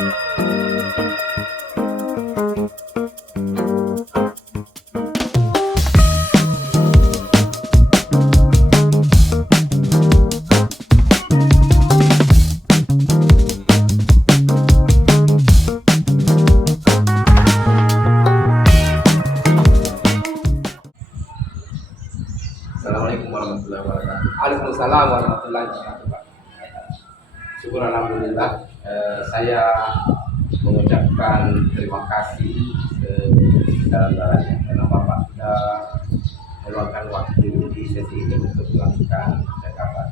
Assalamualaikum warahmatullahi wabarakatuh. Waalaikumsalam warahmatullahi wabarakatuh. Syukur alhamdulillah, saya mengucapkan terima kasih sedalam-dalamnya karena Bapak sudah meluangkan waktu di sesi ini untuk melakukan percakapan.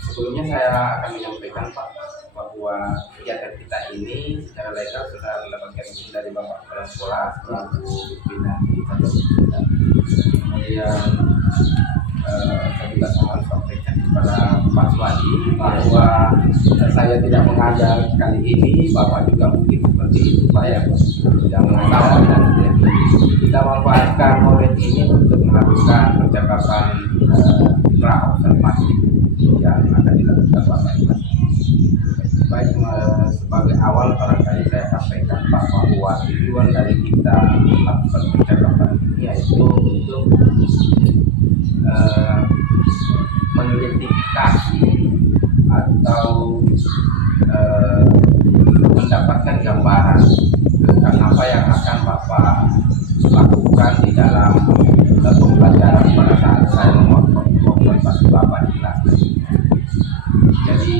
Sebelumnya saya akan menyampaikan Pak bahwa kegiatan kita ini secara legal sudah mendapatkan izin dari Bapak Kepala Sekolah selaku pimpinan di kantor kita. Kemudian saya juga sangat sampaikan kepada Pak Swadi bahwa saya tidak mengada kali ini, Bapak juga mungkin seperti itu Pak ya, jangan sama dan kita manfaatkan momen ini untuk melakukan percakapan pra-observasi yang akan dilakukan Bapak ini. Baik, sebagai awal barangkali saya sampaikan Pak bahwa tujuan dari kita melakukan percakapan ini yaitu untuk mengidentifikasi atau mendapatkan gambaran tentang apa yang akan Bapak lakukan di dalam pembelajaran pada saat saya memotivasi Bapak di kelas. Jadi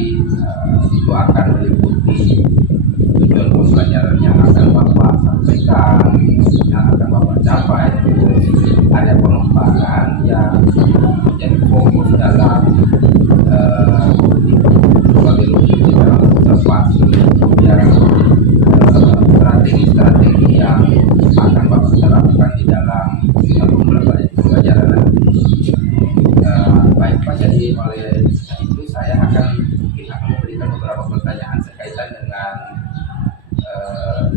itu akan meliputi tujuan pembelajaran yang akan Bapak sampaikan, yang akan Bapak capai. Ada pengembangan yang menjadi fokus dalam sebagai di dalam observasi, kemudian strategi-strategi yang akan Bapak terapkan di dalam pembelajaran nanti. Baik Pak, jadi oleh itu saya akan memberikan beberapa pertanyaan berkaitan dengan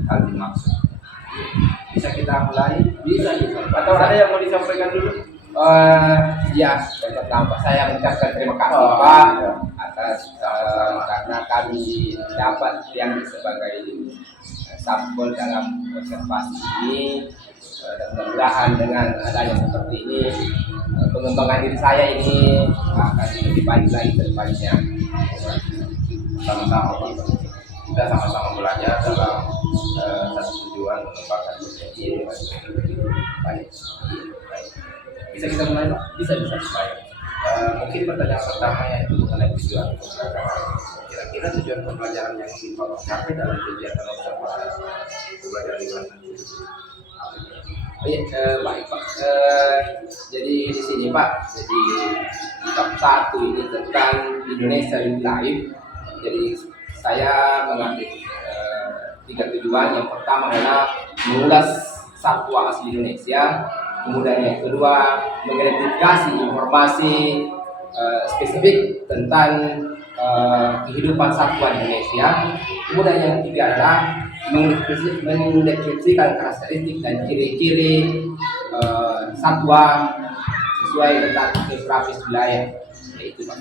hal dimaksud. Bisa kita mulai? Bisa. Atau ada yang mau disampaikan dulu? Ya, yang pertama saya mengucapkan terima kasih Pak atas karena kami dapat yang sebagai sampel dalam observasi ini. Dan mudah-mudahan dengan adanya seperti ini pengembangan diri saya ini akan lebih baik lagi ke depannya. Sama-sama Pak. Kita sama-sama belajar dalam satu tujuan mengembangkan diri. Baik. Bisa kita mulai Pak? Bisa. Baik. Mungkin pertanyaan pertama yaitu mengenai tujuan pembelajaran. Kira-kira tujuan pembelajaran yang ingin Bapak capai dalam kegiatan observasi pembelajaran di mana? Baik Pak. Jadi di sini Pak, jadi di bab 1 ini tentang Indonesia Live. Jadi saya mengambil 3 tujuan. Yang pertama adalah mengulas satwa asli Indonesia. Kemudian yang kedua mengidentifikasi informasi spesifik tentang kehidupan satwa Indonesia. Kemudian yang ketiga adalah mendeskripsikan karakteristik dan ciri-ciri satwa sesuai dengan geografis wilayah. Itu Pak.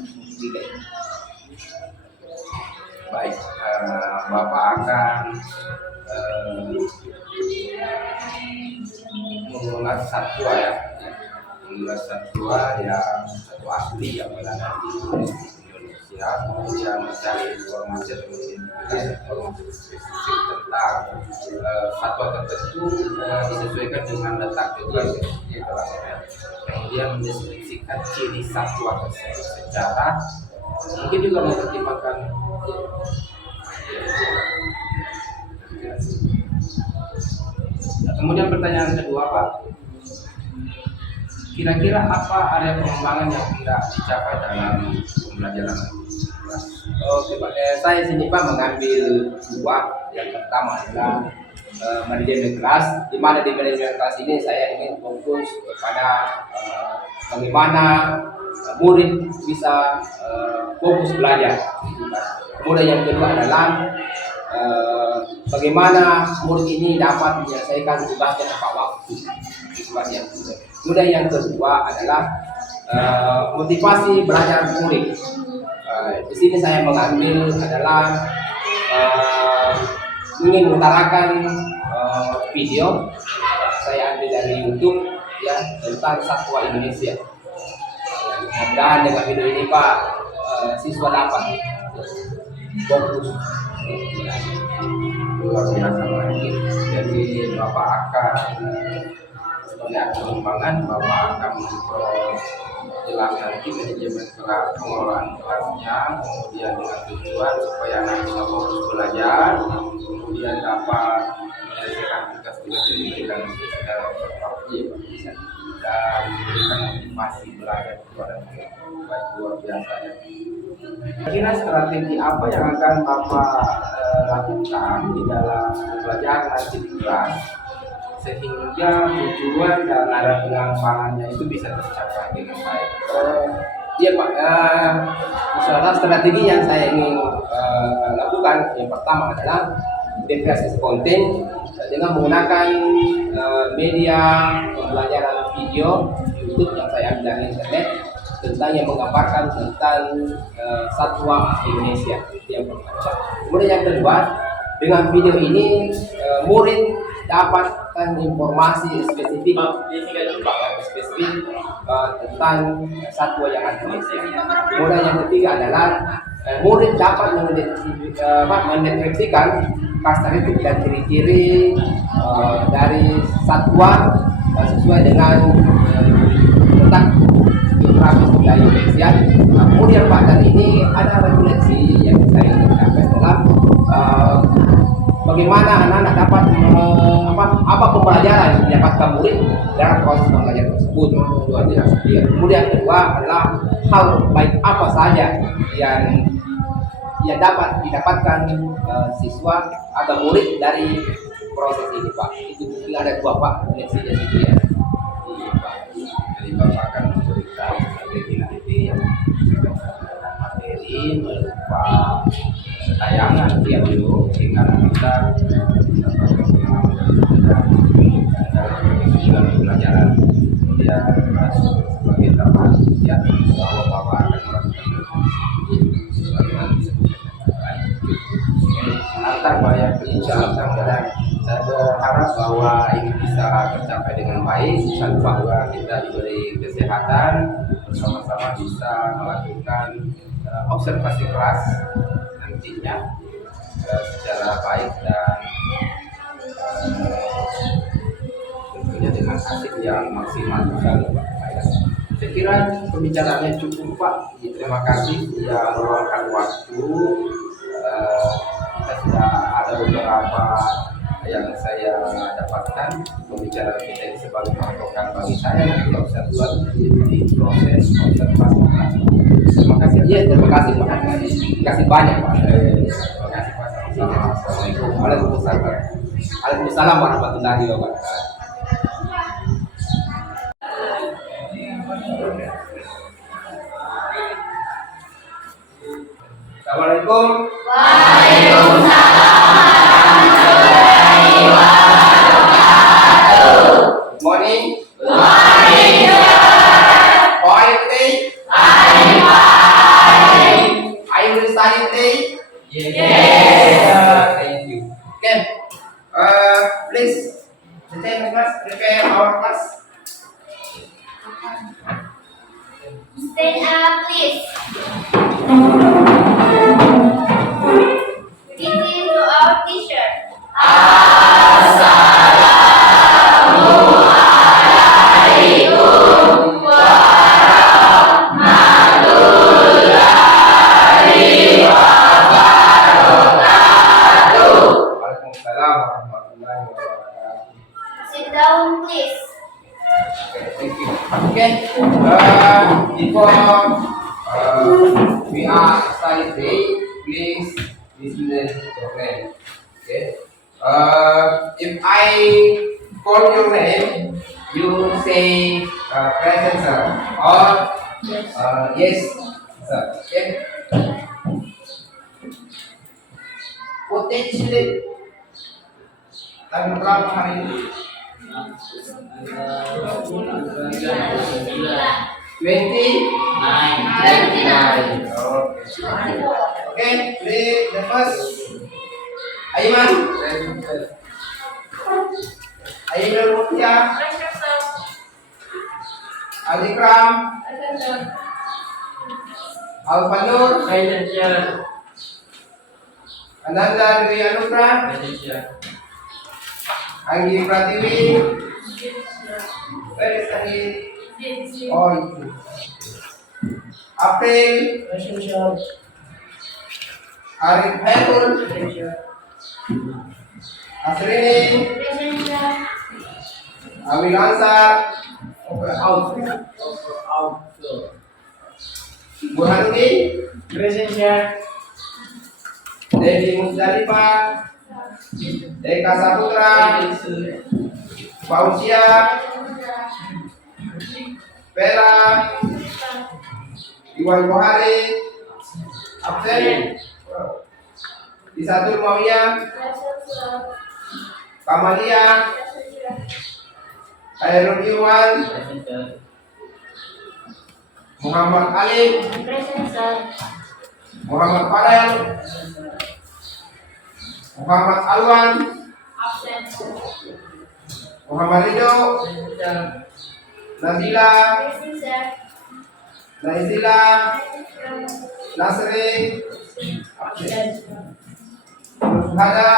Baik, Bapak akan mengulas satwa ya, satwa asli yang berada di Indonesia, kemudian mencari informasi spesifik tentang satwa tertentu disesuaikan dengan letak geografis, kemudian mendeskripsikan ciri satwa tersebut secara mungkin juga mempertimbangkan. Kemudian pertanyaan kedua Pak, kira-kira apa area pengembangan yang hendak dicapai dalam pembelajaran? Oke Pak, saya sini Pak mengambil 2. Yang pertama adalah manajemen kelas, di mana di manajemen kelas ini saya ingin fokus kepada bagaimana murid bisa fokus belajar. Kemudian yang kedua adalah bagaimana murid ini dapat menyelesaikan tugasnya tepat waktu. Kemudian yang kedua adalah motivasi belajar murid. Di sini saya mengambil adalah ingin mengutarakan video saya ambil dari YouTube ya tentang satwa Indonesia. Mudah-mudahan dengan video ini Pak siswa dapat fokus. Luar biasa lagi. Jadi Bapak akan melihat pengembangan, Bapak akan jelas nanti manajemen kelas, pengelolaan kelasnya, kemudian dengan tujuan supaya anak bisa fokus belajar, kemudian dapat menyelesaikan tugas-tugas yang diberikan secara bertahap dan memberikan motivasi belajar kepada mereka. Baik, luar biasa ya. Kira strategi apa yang akan Bapak lakukan di dalam belajar nanti di kelas sehingga tujuan dan arah pengembangannya itu bisa tercapai dengan baik? Iya Pak, misalnya strategi yang saya ingin lakukan yang pertama adalah berkreasi konten dengan menggunakan media pembelajaran video YouTube yang saya ambil dari internet tentang yang menggambarkan tentang satwa Indonesia yang pertama. Kemudian yang kedua, dengan video ini murid dapatkan informasi spesifik tentang satwa yang ada di Indonesia. Kemudian yang ketiga adalah murid dapat mendeskripsikan karakteristik dan ciri-ciri dari satwa sesuai dengan tentang geografis budaya Indonesia. Kemudian Pak, dari ini ada refleksi yang saya ingin capai dalam bagaimana anak-anak dapat apa pembelajaran yang didapatkan murid dalam proses pembelajaran tersebut. Kemudian kedua adalah hal baik apa saja yang dapat didapatkan siswa atau murid dari proses ini Pak. Itu mungkin ada dua Pak refleksinya situ ya. Jadi Bapak akan memberikan strategi nanti yang materi berupa tayangan video sehingga kita mendapatkan pengalaman dalam tujuan pembelajaran. Kemudian sebagai tambahan ya bahwa Bapak akan melakukan sesuatu yang disebutkan antar bayar insya-Allah. Dan saya berharap bahwa ini bisa tercapai dengan baik dan bahwa kita diberi kesehatan bersama-sama bisa melakukan observasi kelas nantinya secara baik dan tentunya dengan hasil yang maksimal. Saya kira pembicaraannya cukup Pak. Terima kasih yang meluangkan waktu. Kita sudah ada beberapa yang saya dapatkan pembicaraan kita ini sebagai patokan bagi saya nanti observasi di proses observasi. Terima kasih. Iya, terima kasih Pak. Terima kasih banyak Pak. Terima kasih Pak. Assalamualaikum. Waalaikumsalam warahmatullahi wabarakatuh. Assalamualaikum. Good morning. How are you today? Are you study today? Yes. Thank you. Okay. Please, the class, prepare our class. Stand up, please. Greeting to our teacher. Waalaikumsalam warahmatullahi wabarakatuh. Sit down, please. Thank you. Okay. Before we are study today, please listen to the program. Okay. If I call your name, you say present sir or yes sir. Okay. Potentially, tanggal berapa hari ini? 29. Okay, read the first. Aiman. Aiman Mutia. Alikram. Alfanur. Ananda Dwi Anugrah. Anggi Pratiwi. Where is Anggi? Oh, itu. April. Arif Hairul. Asrini. Awil Ansar. Burhanuddin. Dedi Musdalifah. Deka Saputra. Fausia. Pera. Iwan Kohari. Absen. Isatul Mawiyah. Kamalia. Khairul Iwan. Muhammad Alim. Muhammad Farel. Muhammad Alwan. Muhammad Ridho. Nabila. Naizila. Nasri. Suhada.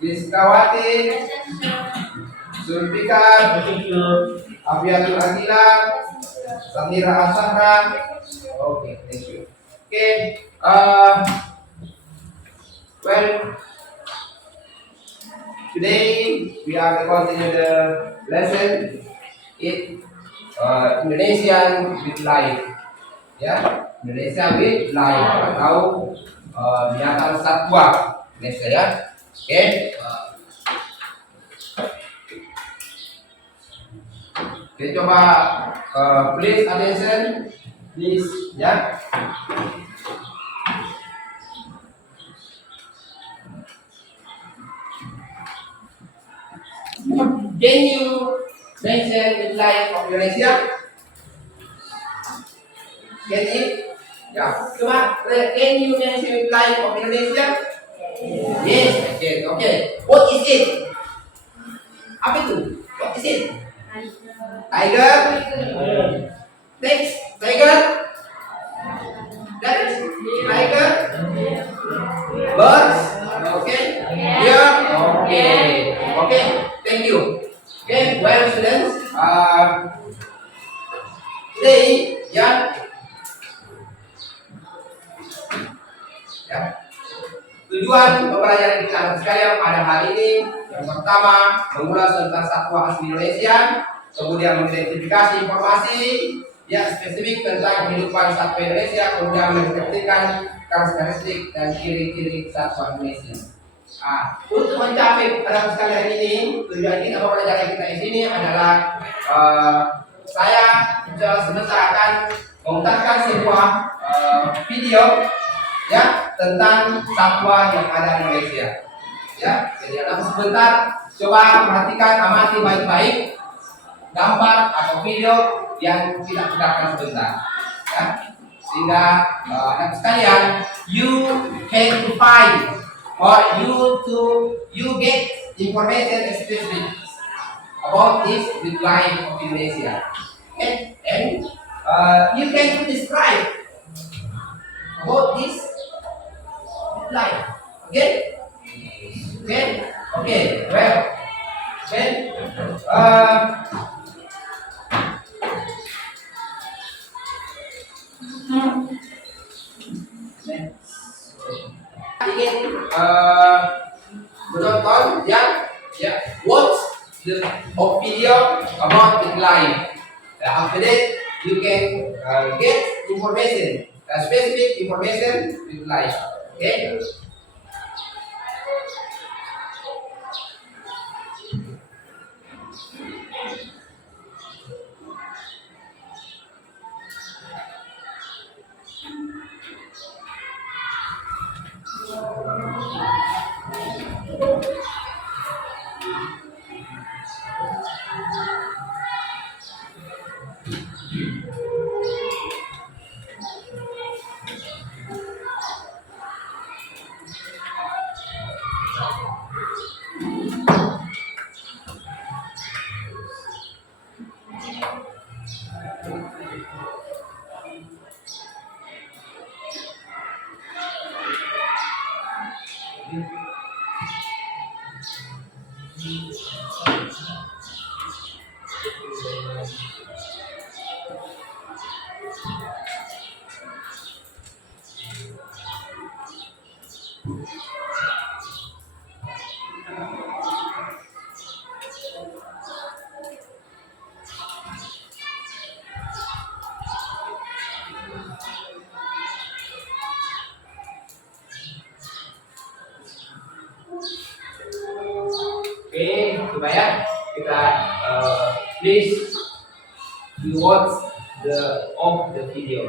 Rizkawati. Zulfikar. Afiatul Adila. Samira Asahra. Okay, thank you. Okay, well, today we are continue the lesson in Indonesian with life. Ya, Indonesia with life atau binatang satwa Indonesia ya. Okay. Kita coba please attention, please ya. Can you mention the life of Indonesia? Can you? Ya, coba can you mention the life of Indonesia? Yes, okay. What is it? Apa itu? What is it? Tiger. Next, tiger. That is tiger. Birds. Okay. Deer. Okay. Thank you. Okay, well students, today ya, tujuan pembelajaran kita sekalian pada hari ini yang pertama mengulas tentang satwa asli Indonesia, kemudian mengidentifikasi informasi yang spesifik tentang kehidupan satwa Indonesia, kemudian mendeskripsikan karakteristik dan ciri-ciri satwa Indonesia. Untuk mencapai pada sekalian ini, tujuan kita pembelajaran kita di sini adalah saya sebentar akan memutarkan sebuah video ya tentang satwa yang ada di Indonesia. Ya, jadi dalam sebentar coba perhatikan, amati baik-baik gambar atau video yang tidak putarkan sebentar. Ya, sehingga anak sekalian, you can find or you get information specific about this with life of Indonesia, and you can describe about this life. Okay, well, ingin menonton ya watch the video about the life. After that you can get information, specific information with life. Okay. Oke, coba ya kita please you watch the video.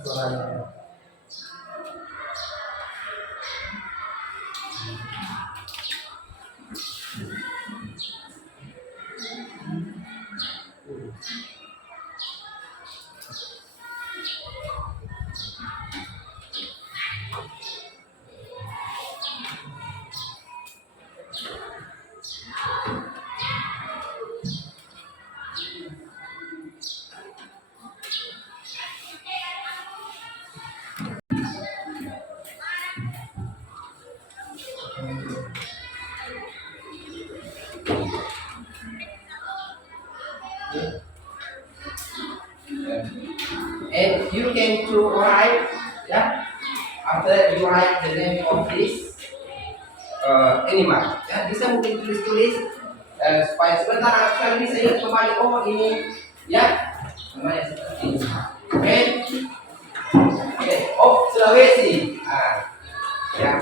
Suaranya. And you can to write, yeah. After you write the name of this animal, ya bisa mungkin tulis supaya sebentar kalian bisa ingat kembali, oh ini, ya namanya seperti ini. Oke, oke. Oh Sulawesi, ya.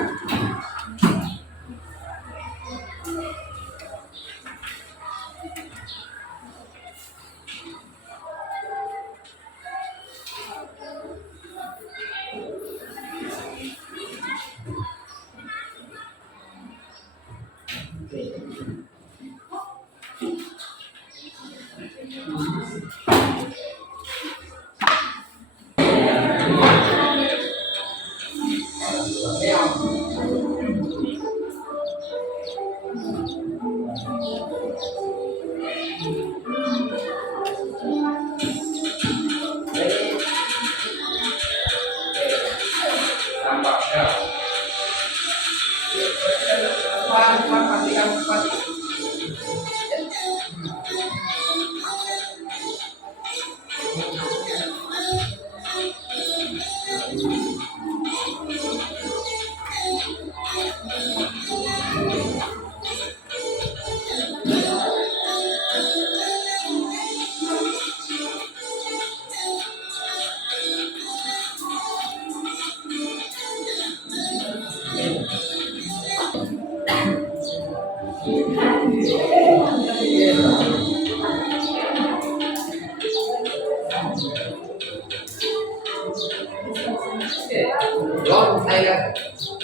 Don't saya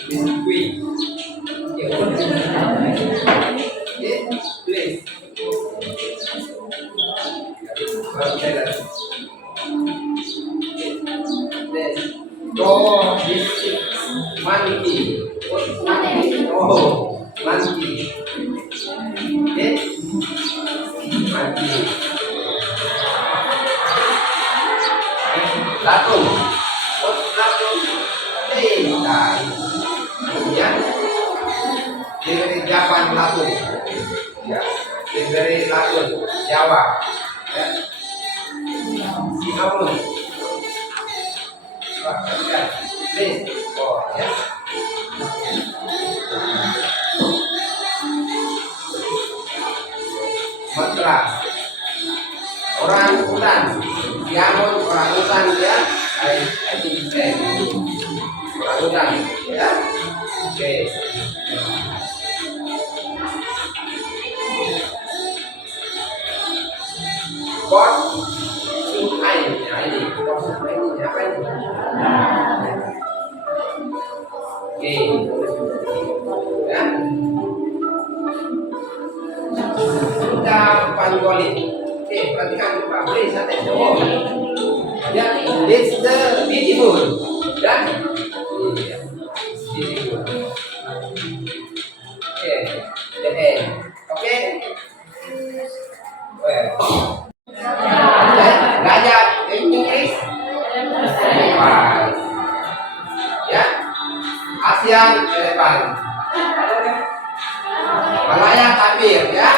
biskuit. Please. Oh, this monkey. What monkey? Oh, monkey. Okay, monkey. Latung. What latung? Nah, ya. Dari Japan latung. Ya, dari latung Jawa. Ya. Singapura. Please. Oh, ya. Matras. Orang hutan. Diamond orang hutan ya. I think orang hutan ya. Oke. Pot sungai. Nah ini pot sungai ini apa ini? Oke. Ya. Sudah panggolit. Oke, perhatikan Pak. Beri sate jawab. Ya, it's the beautiful. Dan iya. Beautiful. Oke, the end. Oke. Well. Gajah in English. Elephant. Ya. Asian elephant. Malaya tapir ya.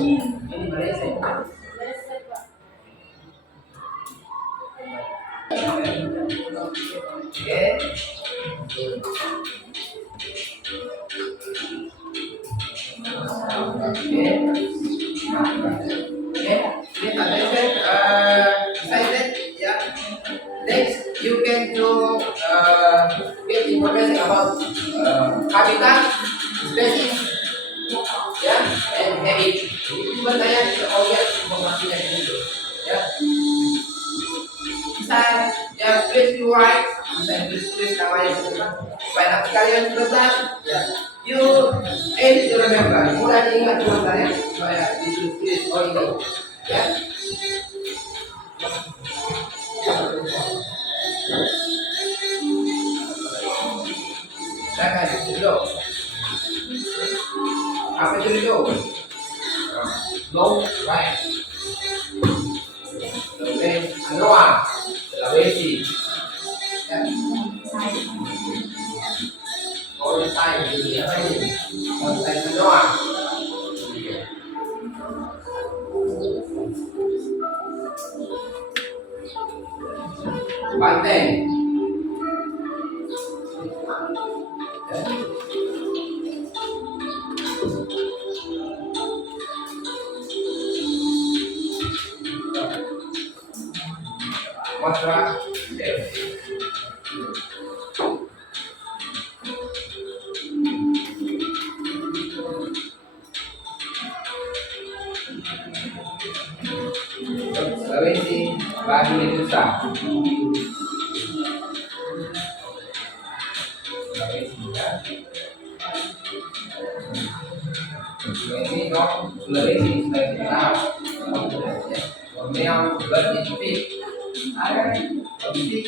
Ini Malaysia. Oke. Ini excited ya. Next, you can do get information about habitat, species, ya, and habit. Coba saya lihat informasinya dulu, ya. Bisa ya please you write, bisa tulis namanya supaya nanti kalian benar, ya. You to remember, mudah diingat sebentar ya, supaya ditulis oh ini, ya. Silakan dulu. Apa itu dulu? Long right. Noa, Sulawesi. Bonsai ini apa ini? Bonsai Noa. Banteng. Matra Sulawesi Bagi Nusa. Sulawesi ya. Sulawesi North, Sulawesi Selatan, Borneo, Sulawesi Tropik, Tropik,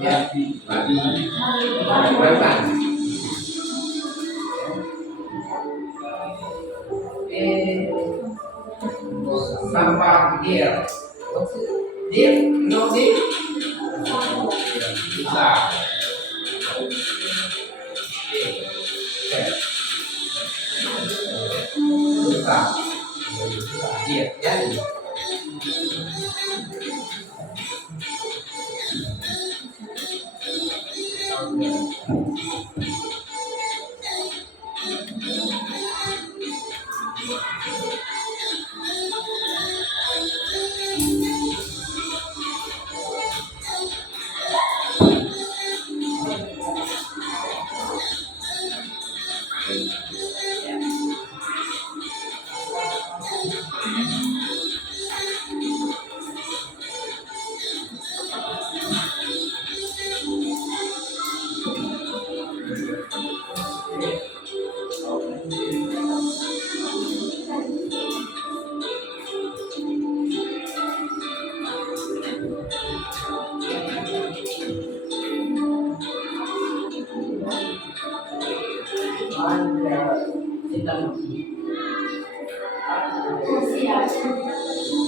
ya, Bali, Kalimantan. Sampah deer, no deer, bisa. Bisa. Deer, ya.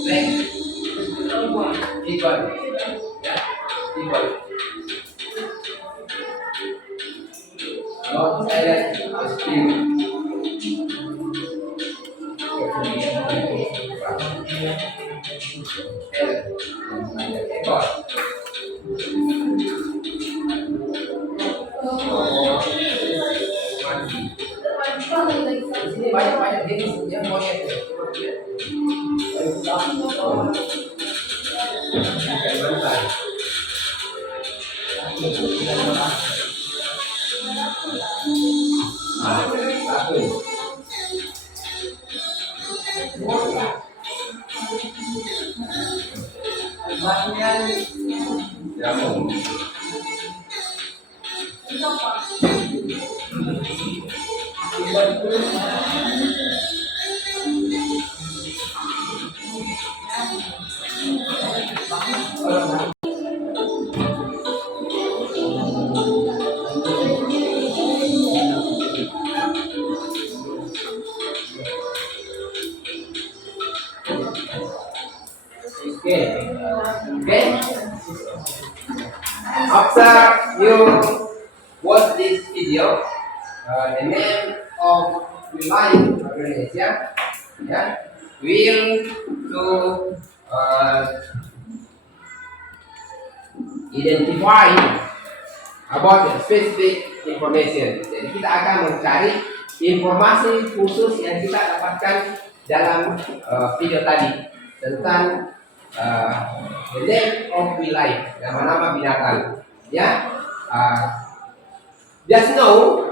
Next, equal, ya, equal. Not silent, speak. Di sini banyak jenis yang monyet. Kalimantan. Satu. Jamu. Okay. After you watch this video, the name of wilayah Indonesia, will to identify about the specific information. Jadi kita akan mencari informasi khusus yang kita dapatkan dalam video tadi tentang the name of wilayah, nama-nama binatang. Just know,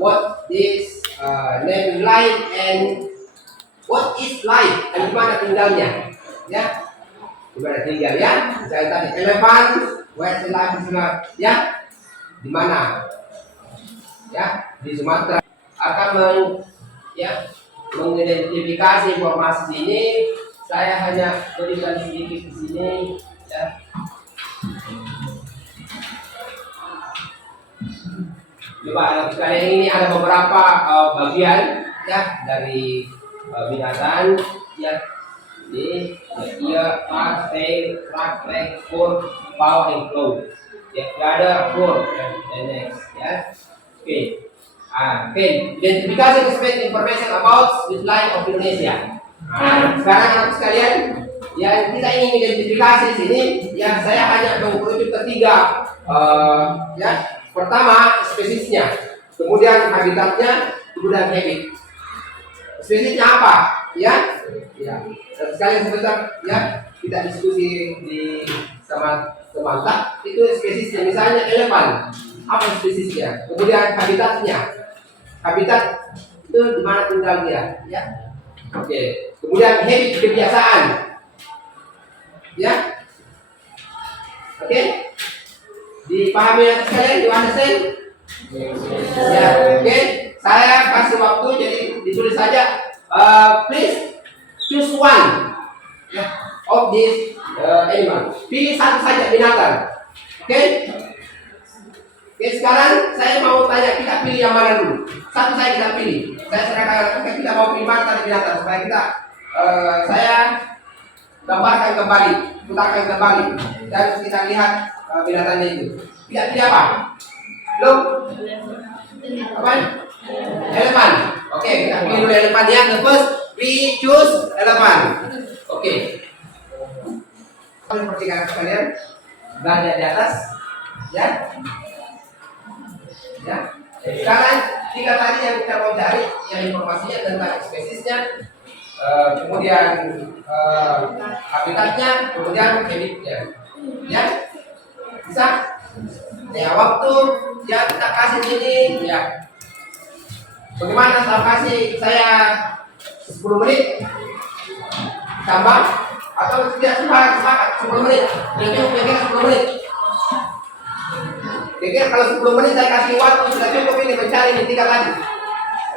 what this name wilayah and what is life, dan gimana tinggalnya, gimana tinggal Saya tadi elephant, where the life is not, di mana, di Sumatera. Akan mengidentifikasi informasi ini, saya hanya berikan sedikit di sini, Coba sekalian, ini ada beberapa bagian dari binatang, ini ear, mouth, tail, trunk, leg, foot, paw, and claw. Ada foot and next, Okay. Identifikasi specific information about wilayah of Indonesia. Sekarang anak sekalian, yang kita ingin identifikasi di sini, saya hanya mengerucut ketiga. Pertama spesiesnya, kemudian habitatnya, kemudian habit. Spesiesnya apa? Sekalian sebentar, kita diskusi sama teman-teman. Itu spesiesnya, misalnya elephant. Apa spesiesnya? Kemudian habitatnya. Habitat itu di mana tinggal dia, Oke. Kemudian habit, kebiasaan, Oke. Dipahami sekalian, di understand? Oke. Saya kasih waktu, jadi ditulis saja. Please choose one of this animal. Pilih satu saja binatang. Oke. Oke, sekarang saya mau tanya, kita pilih yang mana dulu? Satu saya kita pilih. Saya serahkan, kita mau pilih mana tadi binatang supaya kita, saya gambarkan kembali, putarkan kembali, dan kita lihat binatangnya itu. Tidak pilih apa? Belum? Apa? Elephant. Oke, kita pilih dulu elephant ya. The first we choose elephant. Oke. Seperti kalian berada di atas, Sekarang tiga tadi yang kita mau cari, yang informasinya tentang spesiesnya, kemudian habitatnya, kemudian habitnya, bisa? Waktu kita kasih ini, bagaimana saya kasih saya 10 menit tambah atau tidak sepakat 10 menit, kira-kira 10 menit. Kira-kira kalau 10 menit saya kasih waktu sudah cukup ini mencari ini tiga tadi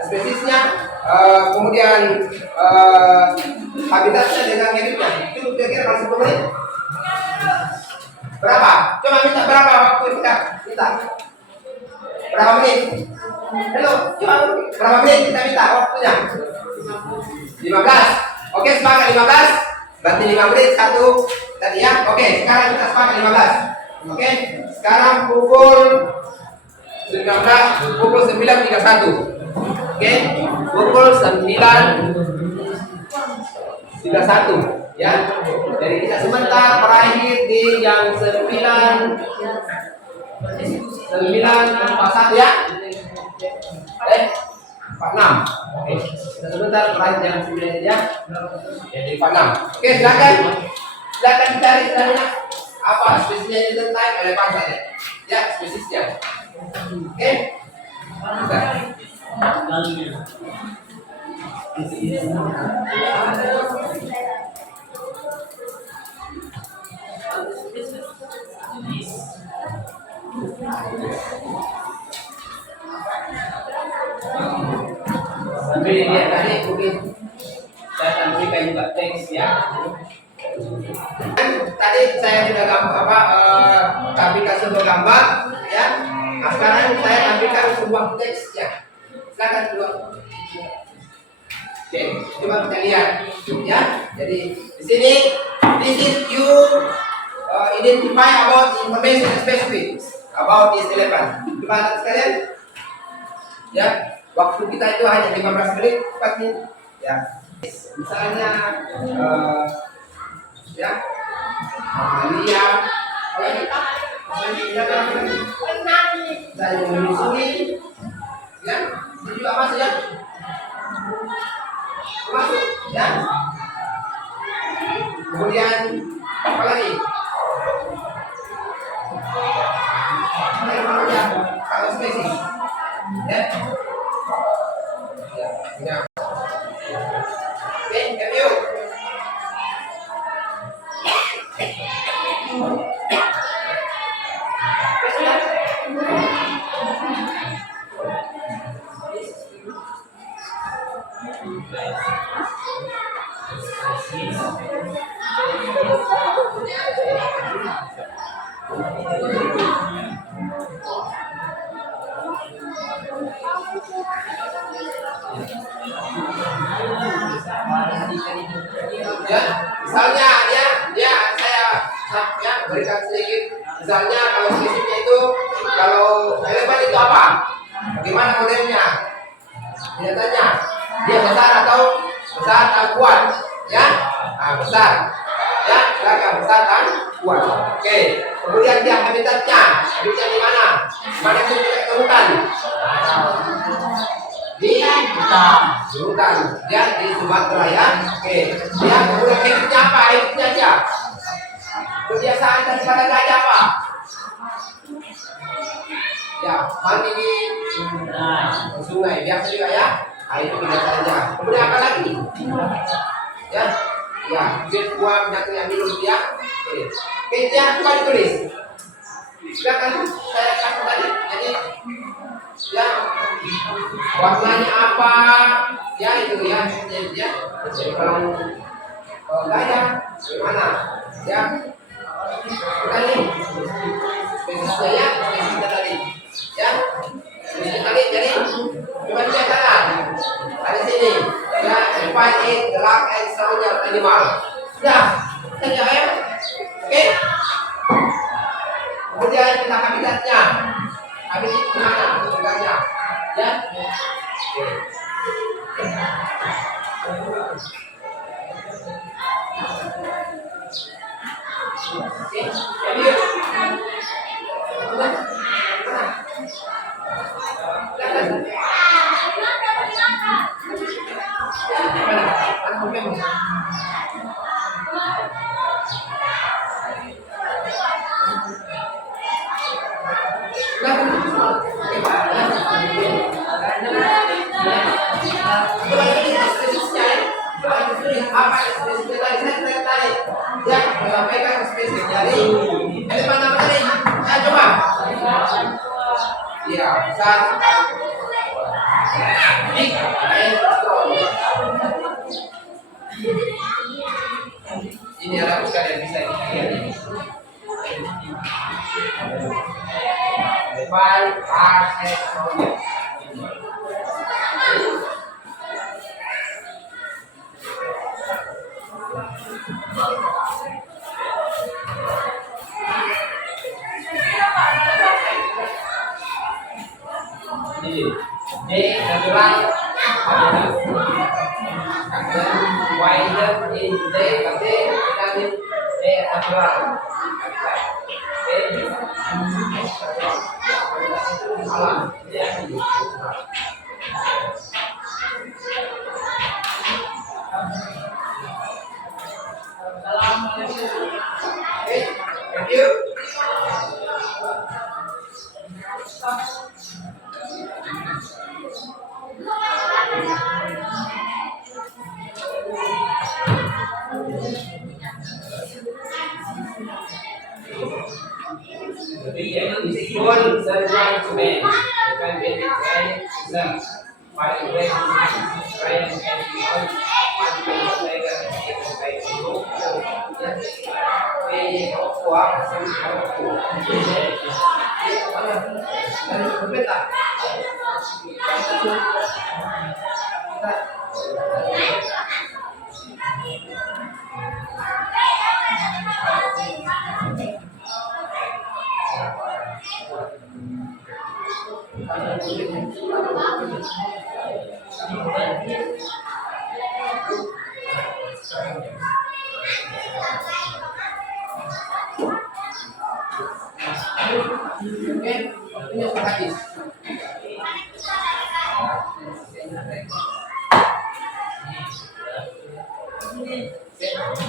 spesiesnya, kemudian habitatnya dengan habitnya. Cukup kira-kira kalau 10 menit? Berapa? Coba minta berapa waktu kita? Berapa menit? Halo, coba berapa menit kita minta waktunya? 15. Oke, sepakat 15. Berarti 5 menit satu tadi ya. Oke, sekarang kita sepakat 15. Oke, sekarang pukul 9.31. Oke, pukul 9.31 ya. Jadi kita sebentar berakhir di yang 9.41 ya. 46. Oke, sebentar perhatian jangan sebenarnya ya. Jadi 46. Oke, silakan. Silakan cari sebenarnya apa spesiesnya ini tentang elephant saja. Ya, spesiesnya. Oke. Tapi lihat tadi mungkin saya tampilkan juga teks ya. Tadi saya sudah tampilkan sebuah gambar ya. Nah, sekarang saya tampilkan sebuah teks ya. Silakan dulu. Oke, coba kita lihat ya. Jadi di sini this is you identify about information specific about this elephant. Coba lihat sekalian. Ya, waktu kita itu hanya 15 menit, 4 menit. Ya, misalnya ya, Amalia, saya menyusui, ya, itu juga masuk ya, masuk, ya. Kemudian apa lagi? Kalau spesies, ya. Ya. Oke, can you? Ya, misalnya ya saya ya berikan sedikit. Misalnya kalau spesifiknya itu kalau elephant itu apa? Bagaimana modelnya? Dia tanya, dia besar atau kuat? Ya, nah, besar. Ya, silakan besar dan kuat. Oke. Kemudian dia habitatnya di mana? Mana itu ketemukan? Di hutan, ya di Sumatera ya. Oke, dia kemudian hidupnya apa? Hidupnya aja. Kebiasaan dan seadanya apa? Ya, mandi di sungai biasa juga ya. Nah, itu kebiasaannya. Kemudian apa lagi? Ya, dia buah penyakit yang minum ya. Oke, dia coba ditulis. Silakan saya kasih tadi. Jadi ya warnanya apa ya itu ya jadi kalau gaya gimana ya tadi spesiesnya ya spesiesnya tadi ya spesiesnya tadi jadi coba lihat kanan ada sini ya define it the large and smaller animal sudah saja ya oke kemudian kita habitatnya habitat mana habitatnya ya apa spesies tadi ya menyampaikan spesies dari elephant apa tadi ya coba ya besar big and strong ini ada sekalian bisa dilihat elephant are strong. They natural wider in they natural. Alam.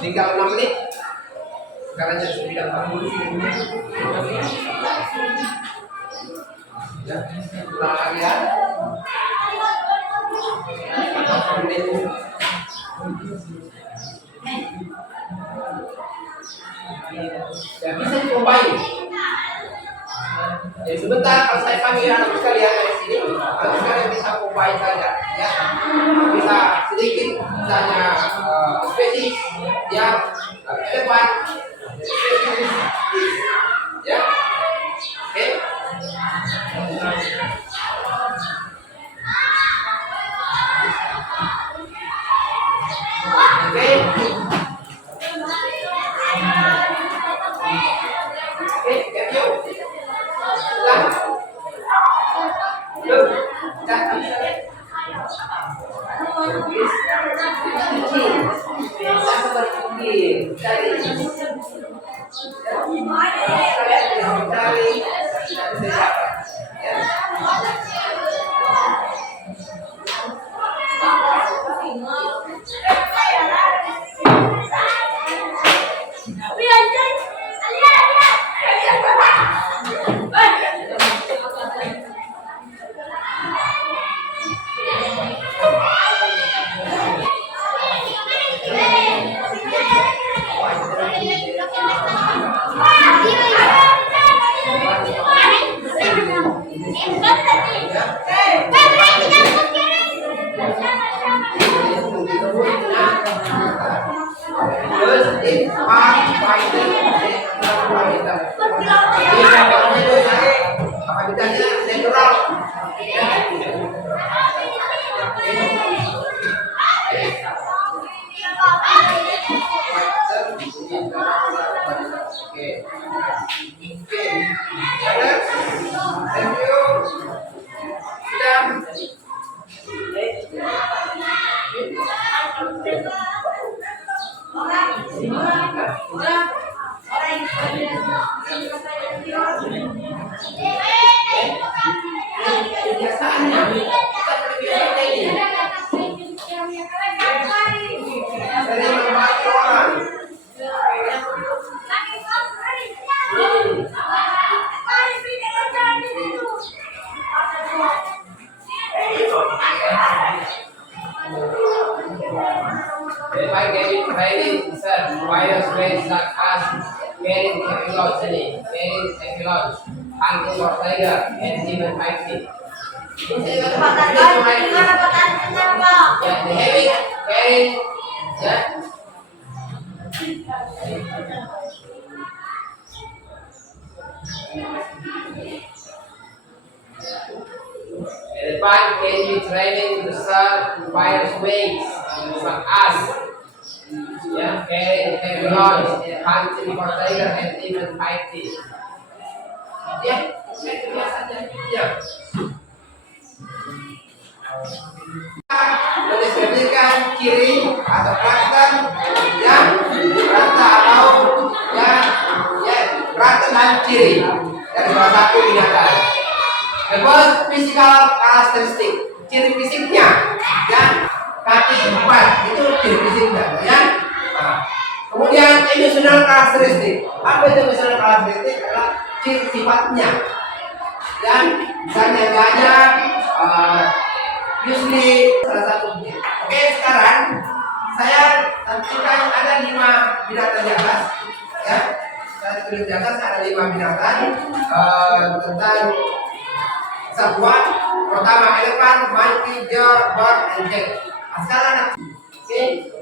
Tinggal 6 menit. Sekarang jam 9.40. Ya, ulang lagi ya. 4 menit. Ya, bisa dicobain. Ya, sebentar kalau saya panggil anak sekalian dari sini, anak sekalian bisa cobain saja, ya. Bisa sedikit, misalnya spesies yang relevan, ya. Oke. Elephant can be trained to serve various ways, such as carrying heavy loads, hunting for tiger, and even fighting. Ya, saya keluar saja. Ya. Mendeskripsikan ciri atau karakter yang rata atau karakter dan ciri dari salah satu binatang. The first physical characteristic, ciri fisiknya, ya, kaki 4 itu ciri fisiknya, ya. Nah, kemudian emotional characteristic, apa itu emotional characteristic? Adalah ciri sifatnya, dan misalnya gajah, usually salah satu. Oke, sekarang saya tentukan ada 5 binatang di atas, ya. Saya tulis di atas ada 5 binatang tentang satwa. Pertama Sekarang Mikey, Jar, Bart, and Jack. Sekarang anak. Oke.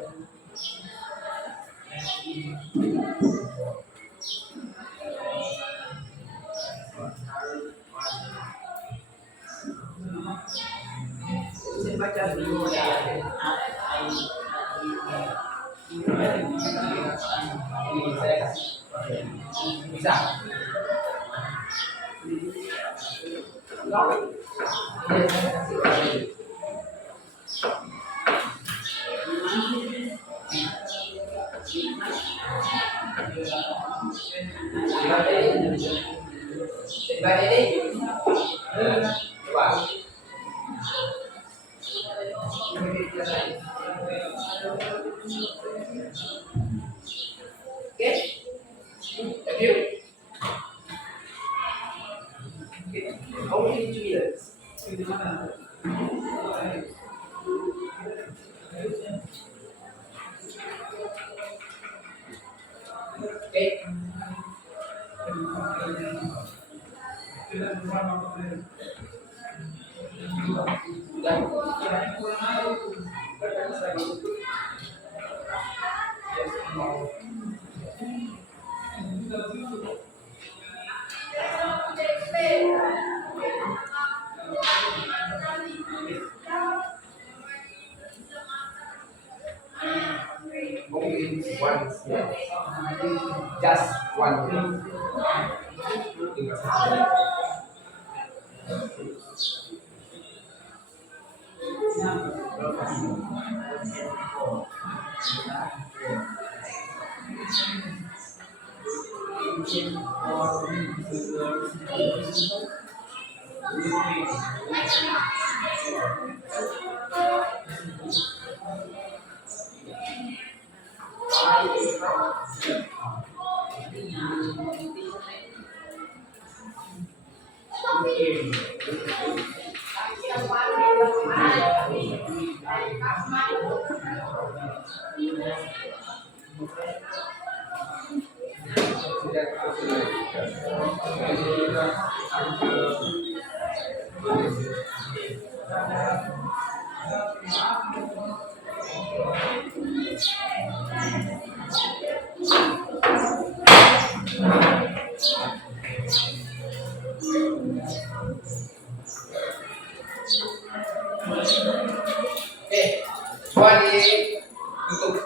Saya baca dulu ya. Bisa. Sebentar ini. Coba. Okay. Thank you. Okay. Only 2 minutes. Okay. Only one. Just one. Semua ditutup.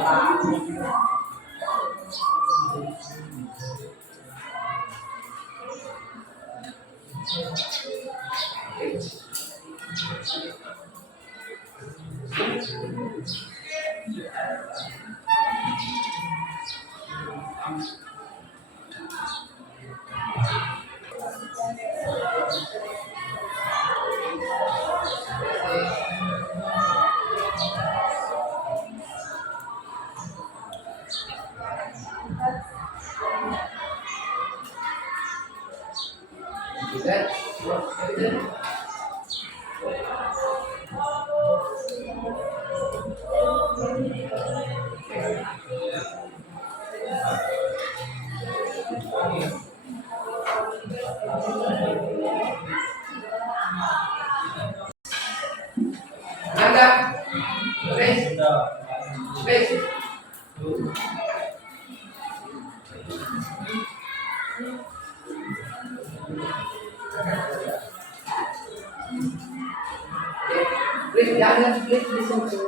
Saya panggil ya. Anda, space, space. Please, jangan, please listen to.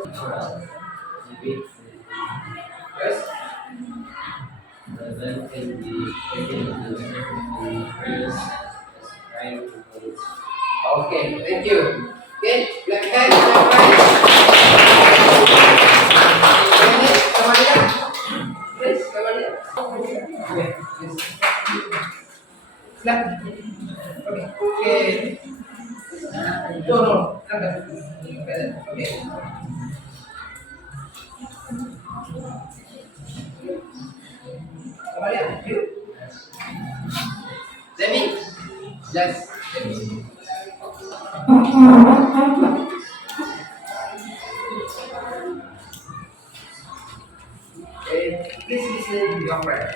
Yes. Then can be taken to the prayers, right? Okay, thank you. Okay, black hand, black right. Come on here. Please, come on here. Okay, please. Snap. Okay, okay. No, no, okay. Come on here. You. Demi. Yes. Demi. Okay, please listen to your friend.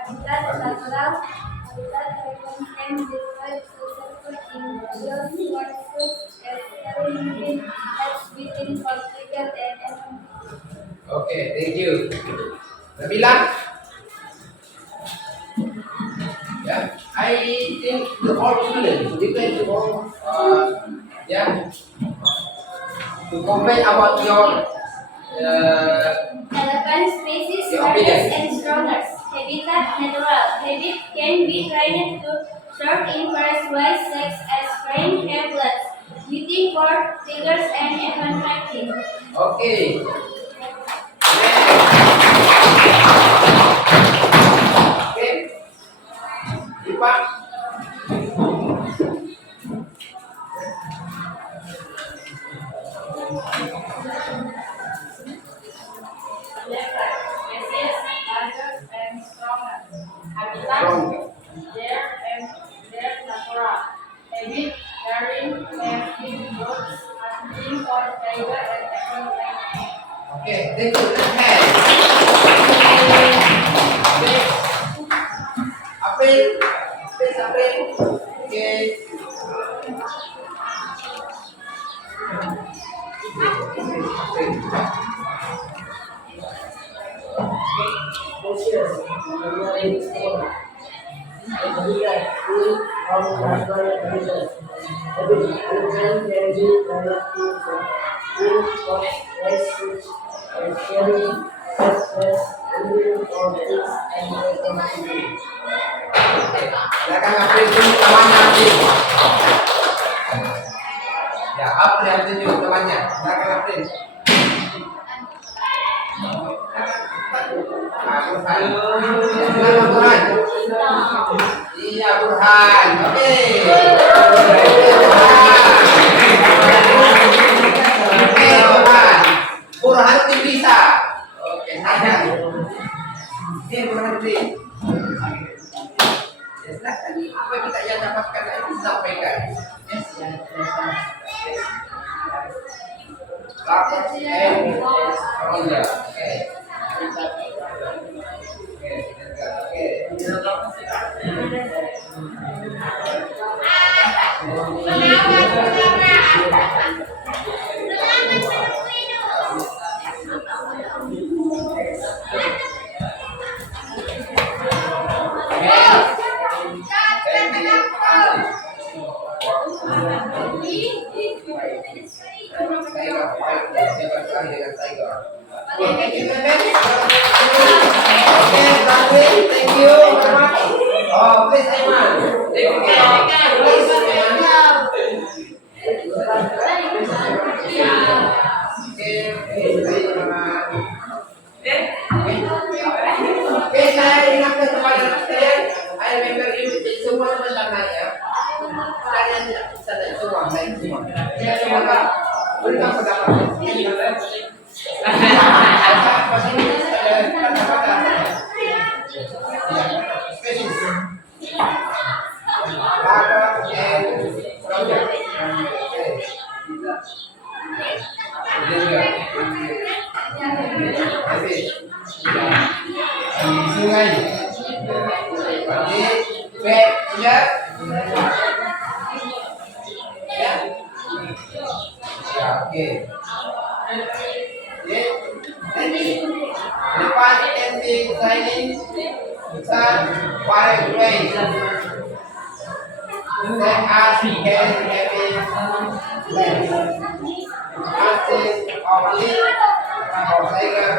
Habitat natural, habitat hewan can describe successful individual versus experimenting as within political and economic. Okay, thank you. Nabila? Yeah, I think the all students, you can to all, yeah, to comment about your Elephant species your largest opinion. and strongest. Habitat natural. Habit can be trained to serve in various ways such as spraying tablets, waiting for triggers and even tracking. Okay. Okay. Ipa. Species larger and stronger. Habitat Strong. their natural. Habit carrying active roots, hunting for tiger and even tracking. Okay, thank you. Hand. Okay. April. Please, April. Okay. Silakan April dulu temannya April. Ya, April yang tunjuk temannya. Silakan April. Burhan. Silakan Burhan. Iya Burhan. Oke. Oke Burhan. Burhan bisa. Oke, saya. Oke Burhan please. Ya, silakan. Apa yang kita yang dapatkan itu sampaikan. Yes. Lapor oh iya. Oke. Thank you very much. Oh, please, Aiman. Please, Aiman. Oke, saya ingatkan kepada anak sekalian, I remember you, semua teman nanya, kalian tidak bisa dan semua, baik semua. Saya semoga berikan pendapat. Sungai, ya, oke. Depan ending signing besar wide range. Then as he can having less. Artist of it, tiger,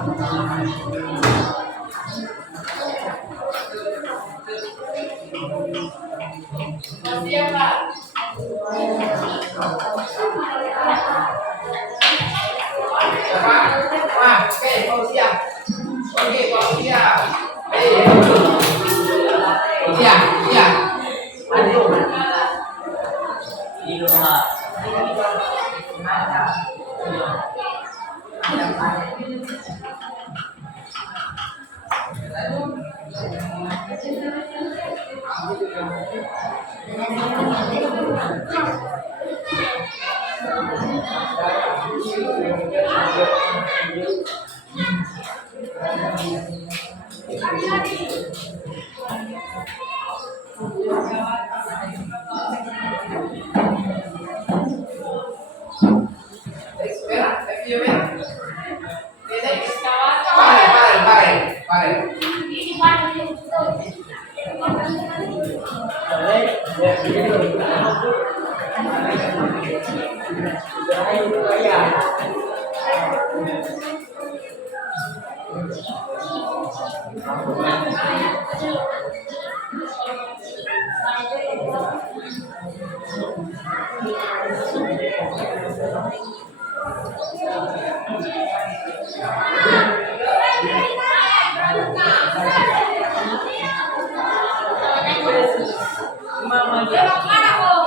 Wah, oke, mau siap. Oke, mau siap. Siap, siap.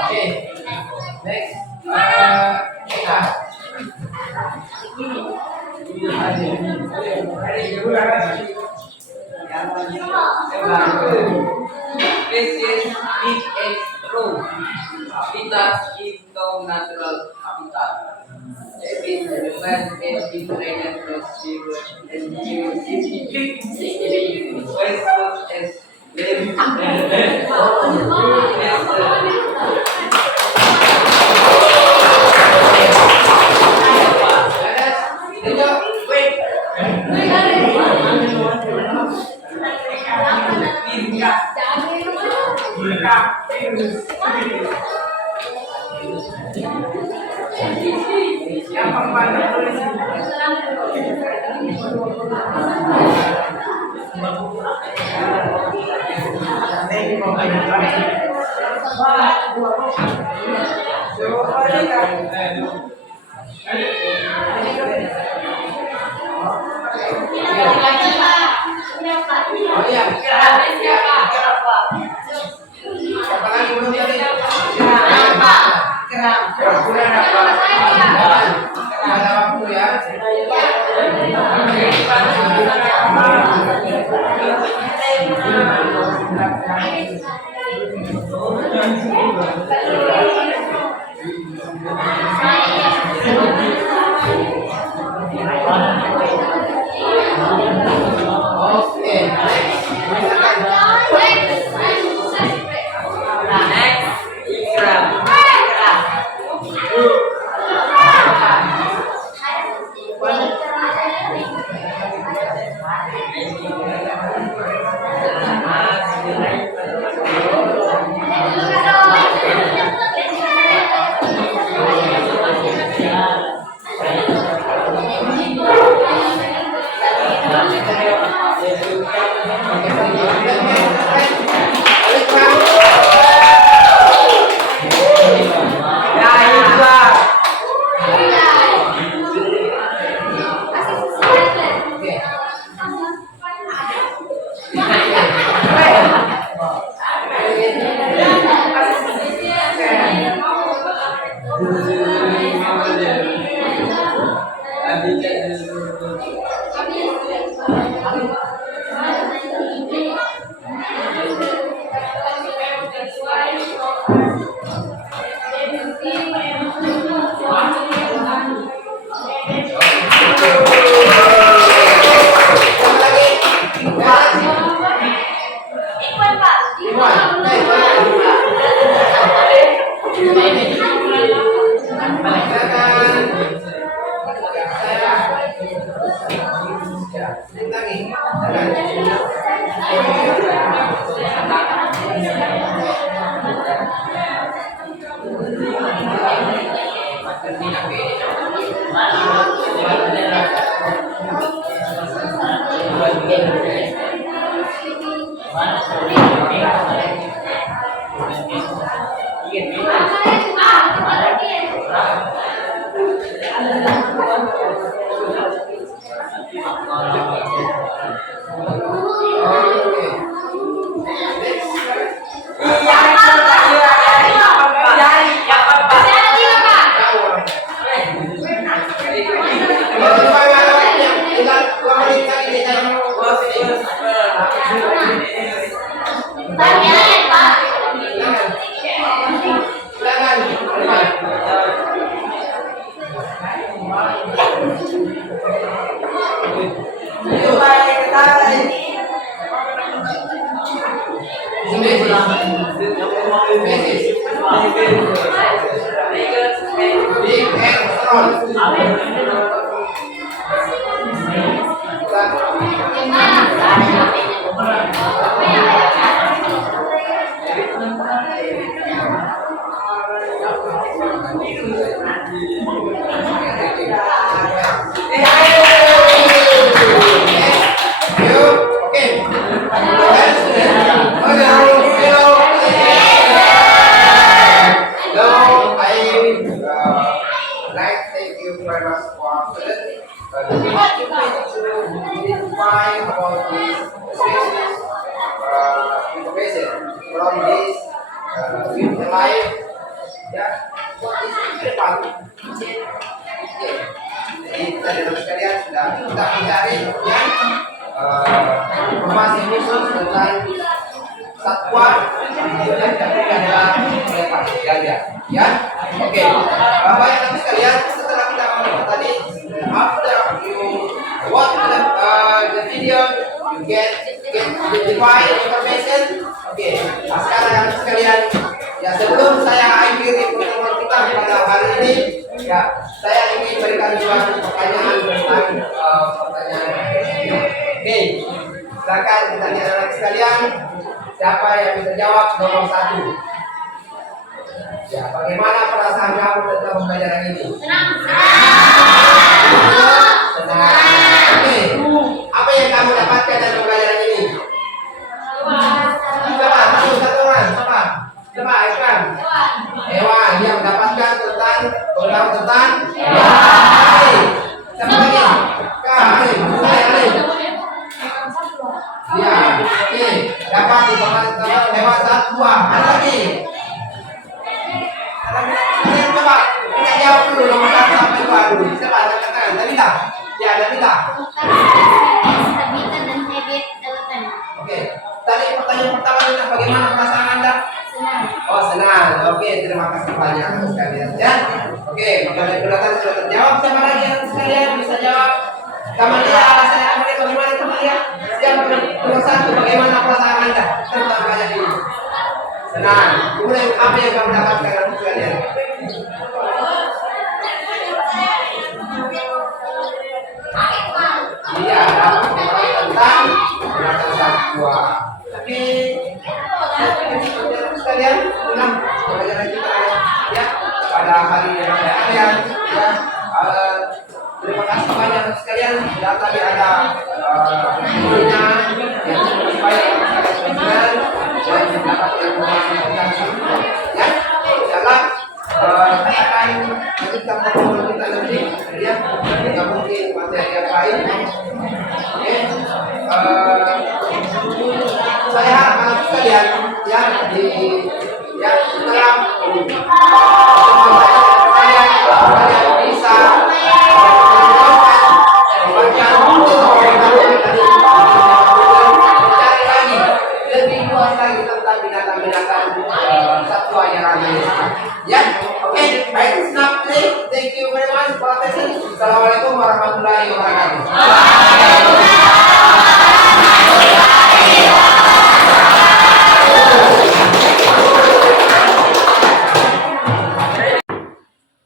Oke, next. This is big and true. Habitat into natural habitat. It is when it is drained receiver and waste as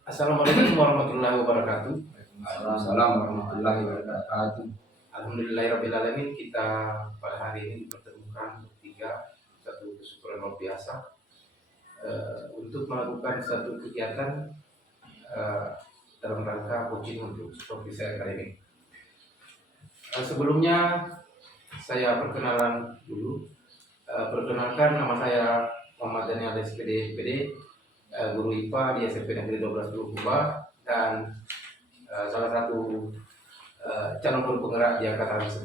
Assalamualaikum warahmatullahi wabarakatuh. Assalamualaikum warahmatullahi wabarakatuh. Alhamdulillahirrahmanirrahim. Kita pada hari ini dipertemukan bertiga, satu kesyukuran luar biasa untuk melakukan satu kegiatan dalam rangka coaching untuk supervisi kali ini. Sebelumnya saya perkenalan dulu. Perkenalkan, nama saya Muhammad Daniel SPD, guru IPA di SMP Negeri 12 Bulukumba dan salah satu calon guru penggerak di angkatan 10.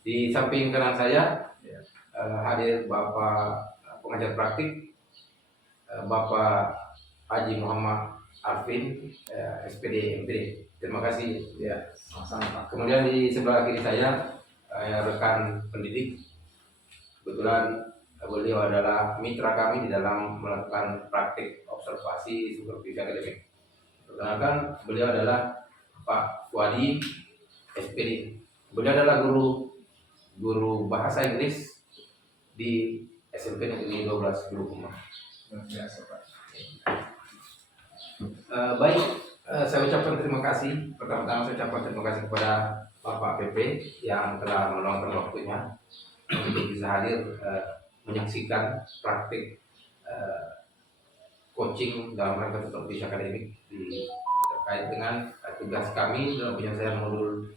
Di samping kanan saya hadir Bapak pengajar praktik, Bapak Haji Muhammad Arvin, SPD MPD. Terima kasih ya. Sama-sama. Kemudian di sebelah kiri saya rekan pendidik. Kebetulan beliau adalah mitra kami di dalam melakukan praktik observasi supervisi akademik. Perkenalkan, beliau adalah Pak Fuadi SPD. Beliau adalah guru bahasa Inggris di SMP Negeri 12 Bulukumba. Biasa Pak. Baik, saya ucapkan terima kasih. Pertama-tama saya ucapkan terima kasih kepada Bapak PP yang telah meluangkan waktunya untuk bisa hadir menyaksikan praktik coaching dalam rangka supervisi akademik terkait dengan tugas kami dalam penyelesaian modul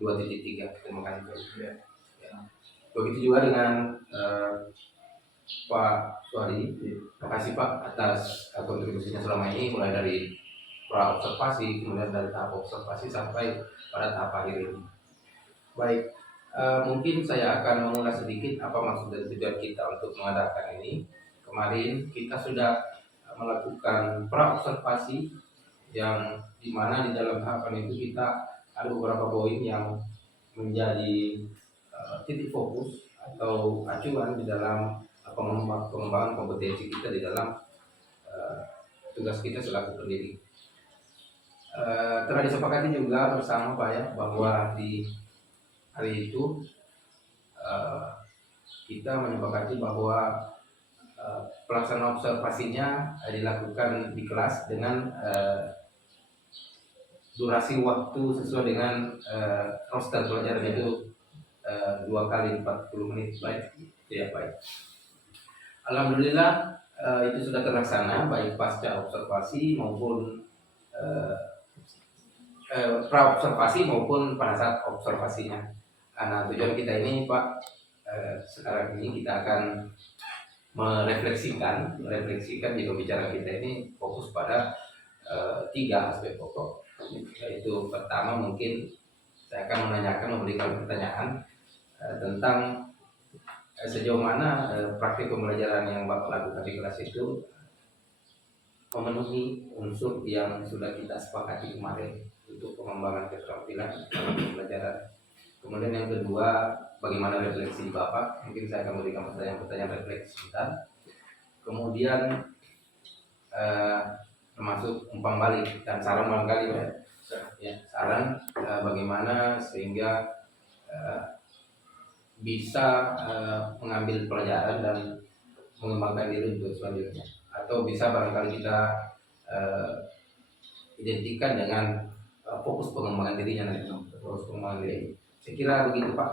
2.3. Terima kasih. Ya. Begitu juga dengan Pak Suari. Terima kasih Pak atas kontribusinya selama ini, mulai dari pra observasi, kemudian dari tahap observasi sampai pada tahap akhir ini. Baik, mungkin saya akan mengulas sedikit apa maksud dan tujuan kita untuk mengadakan ini. Kemarin kita sudah melakukan pra observasi yang dimana di dalam tahapan itu kita ada beberapa poin yang menjadi titik fokus atau acuan di dalam pengembangan kompetensi kita di dalam tugas kita selaku pendidik. Telah disepakati juga bersama Pak ya bahwa di hari itu kita menyepakati bahwa pelaksanaan observasinya dilakukan di kelas dengan durasi waktu sesuai dengan roster pelajaran itu 2 kali 40 menit. Baik, ya baik. Alhamdulillah itu sudah terlaksana baik pasca observasi maupun pra observasi maupun pada saat observasinya. Nah, tujuan kita ini Pak, sekarang ini kita akan merefleksikan di pembicaraan kita ini fokus pada 3 aspek pokok. Yaitu pertama mungkin saya akan memberikan pertanyaan tentang sejauh mana praktik pembelajaran yang Bapak lakukan di kelas itu memenuhi unsur yang sudah kita sepakati kemarin untuk pengembangan keterampilan dalam pembelajaran. Kemudian yang kedua, bagaimana refleksi Bapak? Mungkin saya akan memberikan pertanyaan refleksi sebentar. Kemudian termasuk umpan balik dan saran barangkali ya, saran bagaimana sehingga bisa mengambil pelajaran dan mengembangkan diri untuk selanjutnya, atau bisa barangkali kita identikan dengan fokus pengembangan dirinya nanti, fokus pengembangan diri. Saya kira begitu Pak.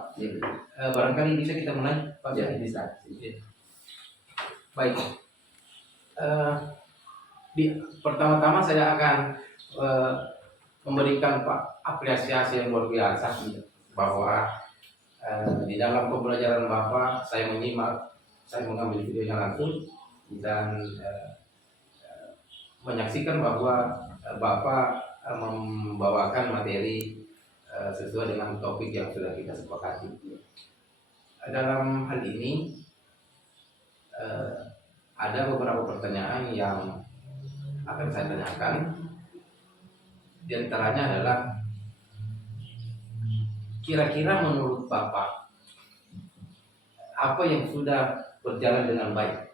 Barangkali bisa kita mulai Pak. Ya, bisa. Baik. Pertama-tama saya akan memberikan Pak apresiasi yang luar biasa bahwa di dalam pembelajaran Bapak saya menyimak, saya mengambil videonya langsung dan menyaksikan bahwa Bapak membawakan materi sesuai dengan topik yang sudah kita sepakati. Dalam hal ini ada beberapa pertanyaan yang akan saya tanyakan. Di antaranya adalah, kira-kira menurut Bapak apa yang sudah berjalan dengan baik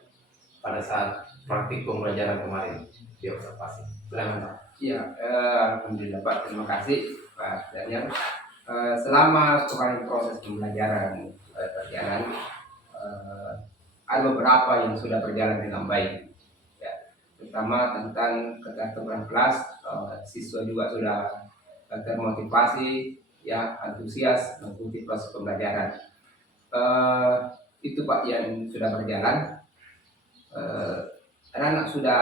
pada saat praktik pembelajaran kemarin di observasi? Silakan Pak. Iya, alhamdulillah Pak, terima kasih Pak Daniel. Selama sepanjang proses pembelajaran ada beberapa yang sudah berjalan dengan baik. Ya, terutama tentang ketertiban kelas, siswa juga sudah termotivasi, ya, antusias mengikuti proses pembelajaran. Itu Pak yang sudah berjalan. Anak-anak sudah